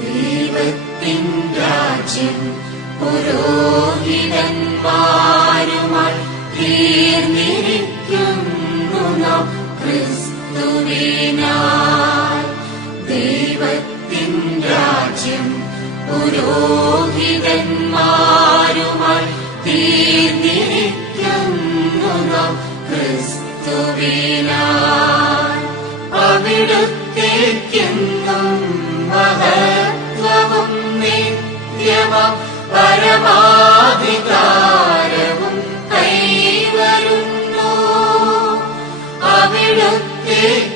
ദൈവത്തിൻ രാജ്യം പുരോഹിതന്മാരുമായി തീർന്നിരിക്കുന്നു നാം ക്രിസ്തുവിനാൽ. ദൈവത്തിൻ രാജ്യം പുരോഹിതന്മാരുമായി തീർന്നിരിക്കുന്നു നാം ക്രിസ്തുവിനാൽ. നിത്യമം പരമാധികാരവും കൈവരുന്നു. അവിടുത്തേക്കെന്നും